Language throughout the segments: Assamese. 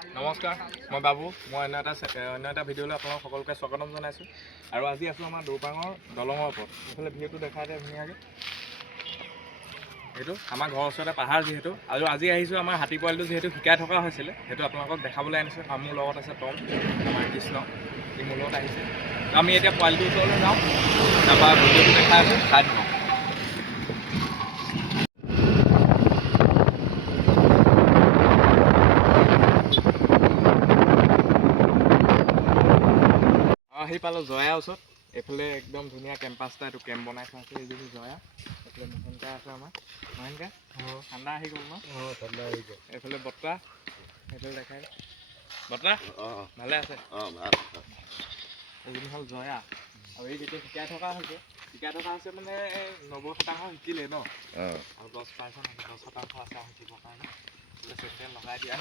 নমস্কাৰ, মই বাবু। মই অন্য এটা ভিডিঅ'লৈ আপোনালোক সকলোকে স্বাগতম জনাইছোঁ। আৰু আজি আছোঁ আমাৰ দৌপাঙৰ দলঙৰ ওপৰত। এইফালে ভিউটো দেখাই দিয়ে ধুনীয়াকৈ। এইটো আমাৰ ঘৰৰ ওচৰতে পাহাৰ যিহেতু, আৰু আজি আহিছোঁ আমাৰ হাতী পোৱালিটো যিহেতু শিকাই থকা হৈছিলে, সেইটো আপোনালোকক দেখাবলৈ আনিছোঁ। মোৰ লগত আছে টম, আমাৰ কৃষ্ণ, সি মোৰ লগত আহিছে। আমি এতিয়া পোৱালিটোৰ ওচৰলৈ যাওঁ, তাৰপৰা ভিডিঅ'টো দেখাই আছোঁ, চাই দিব। আহি পালোঁ জয়াৰ ওচৰত। এইফালে একদম ধুনীয়া কেম্পাছ এটা, এইটো কেম্প বনাই থোৱা আছে। এইযোৰ জয়া, এইফালে মোহনকা আছে আমাৰ। মোহনকা ঠাণ্ডা আহি গ'ল ন? ঠাণ্ডা আহি গ'ল। এইফালে বৰ্তা, এইফালে দেখাই বৰ্তা ভালে আছে? এইজনী হ'ল জয়া। আৰু এই যেতিয়া শিকাই থকা হৈছে মানে 90% শিকিলে ন? আৰু 10% আছে শিকিবৰ কাৰণে। চেণ্ডেল লগাই দিয়া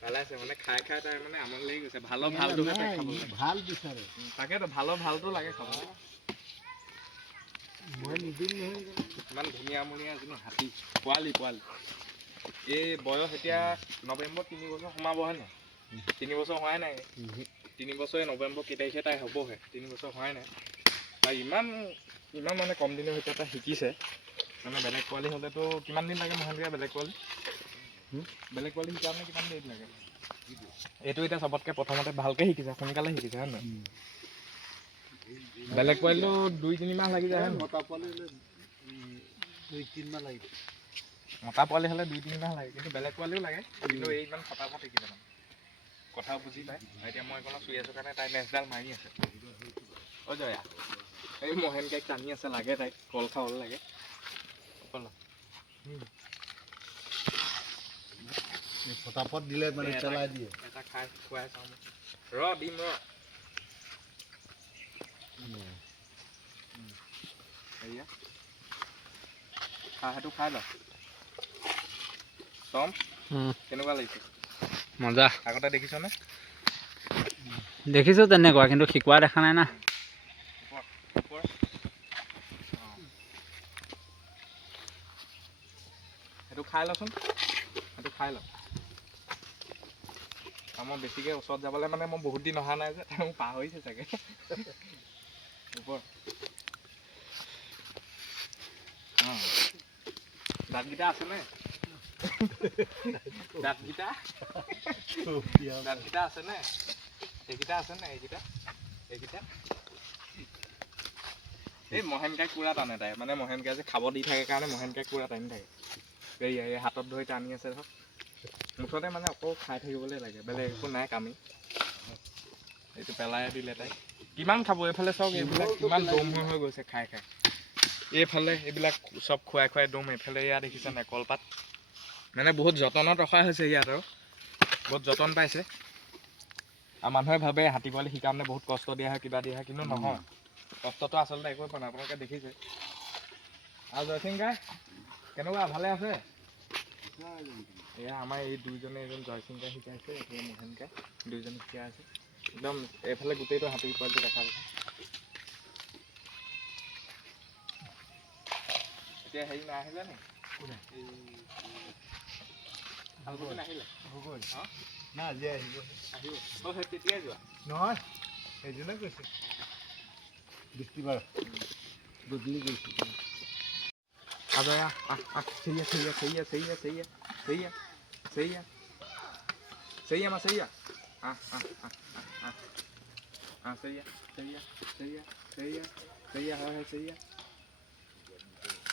পেলাইছে মানে খাই তাই মানে আমনি লাগি গৈছে। ভালটোহে তাই খাবলৈ ভাল বিচাৰে। তাকেতো ভালটো লাগে খাবলৈ। মই নিদিম নহয়। ইমান ধুনীয়া এজনী হাতী পোৱালি। এই বয়স এতিয়া নৱেম্বৰ 3 বছৰ সোমাবহে নাই। 3 বছৰ হোৱাই নাই। 3 বছৰে নৱেম্বৰ কেই তাৰিখে তাই হ'বহে। 3 বছৰ হোৱাই নাই। তাই ইমান মানে কম দিনৰ ভিতৰত তাই শিকিছে। মানে বেলেগ পোৱালি হ'লেতো কিমান দিন লাগে মহেন্দ্ৰীয়া? বেলেগ পোৱালি শিকাওঁতে কিমান দেৰি লাগে? এইটো এতিয়া চবতকৈ প্ৰথমতে ভালকৈ শিকিছে, সোনকালে শিকিছে, হয় নহয়? বেলেগ পোৱালিটো 2-3 মাহ লাগি যায়। মতা পোৱালি হ'লে 2-3 মাহ লাগিব। মতা পোৱালি হ'লে 2-3 মাহ লাগে, কিন্তু বেলেগ পোৱালিও লাগে। কিন্তু এই ইমান ফটাফট শিকিছে মানে, কথাও বুজি পায়। এতিয়া মই এইকণত চুই আছোঁ কাৰণে তাই নেজডাল মাৰি আছে। অ' জয়া, এই মহেন্দ্ৰীয়াক টানি আছে, লাগে তাইক কল খাবলৈ লাগে। ফটাফট দিলে মানে পেলাই দিয়ে। এটা খাই খুৱাই চাওঁ দিম সেয়া সেইটো খাই ল। টম, কেনেকুৱা লাগিছে? মজা। আগতে দেখিছনে? দেখিছোঁ তেনেকুৱা, কিন্তু শিকোৱা দেখা নাই না। সেইটো খাই লচোন, সেইটো খাই ল। মই বেছিকৈ ওচৰত যাবলৈ মানে মই বহুত দিন অহা নাই যে, মোক পাহৰিছে চাগে। দাঁতকেইটা আছেনে? দাঁতকেইটা আছেনে? এইকেইটা আছেনে? এইকেইটা এই মহেন্দ্ৰীয়াক পুৰা টানে তাই। মানে মহেন্দ্ৰীয়াই যে খাব দি থাকে কাৰণে মহেন্দ্ৰীয়াক পুৰা টানি থাকে। এই হাতত ধৰি টানি আছে ধৰক। মুঠতে মানে অকল খাই থাকিবলৈ লাগে, বেলেগ একো নাই কামি। এইটো পেলাই দিলে তাই। কিমান খাব? এইফালে চাওক, এইবিলাক কিমান দম হৈ গৈছে খাই। এইফালে এইবিলাক চব খুৱাই দম। এইফালে ইয়াত দেখিছে নাই কলপাত? মানে বহুত যতনত ৰখা হৈছে ইয়াত, আৰু বহুত যতন পাইছে। আৰু মানুহে ভাবে হাতী পোৱালি শিকাওঁতে বহুত কষ্ট দিয়া হয়, কিবা দিয়া হয়, কিন্তু নহয়। কষ্টটো আচলতে একোৱে পোৱা নাই, আপোনালোকে দেখিছে। আৰু জয়সিংকা কেনেকুৱা? ভালে আছে? এয়া আমাৰ এই দুইজনে, এজন জয়সিংকা শিকাইছে, এইফালে মোহনকা, দুইজনে শিকাই আছে। একদম এইফালে গোটেইটো হাতী পোৱালিটো দেখা গৈছে। এতিয়া হেৰি নাহিলে নি? নাহিলে না, আজি আহিব। সেই তেতিয়াই যোৱা নহয়, সেইজনে কৈছে বৃষ্টিবাৰ গধূলি গৈছে। আজয়া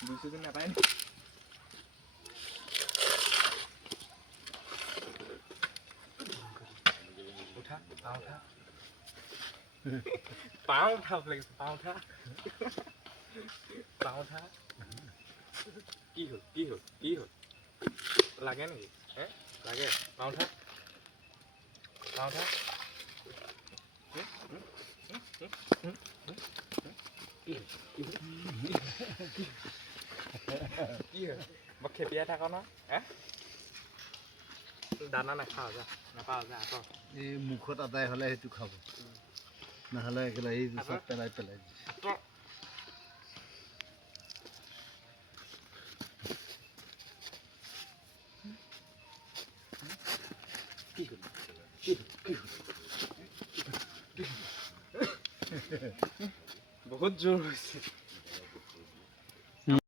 বুজিছোঁ নাপায় নি? উঠা, পাওঁ উঠা লাগিছে। পাওঁ উঠা। কি হ'ল? লাগে নেকি? লাগে? পাওঁ উঠা। কি হ'ল? মই খেপিয়াই থাক ন? দানা নাখাওঁ, নাপাওঁ যা। এই মুখত আদায় হ'লে সেইটো খাব, নহ'লে একেবাৰে এই চব পেলাই দিয়ে। বহুত জোৰ হৈছে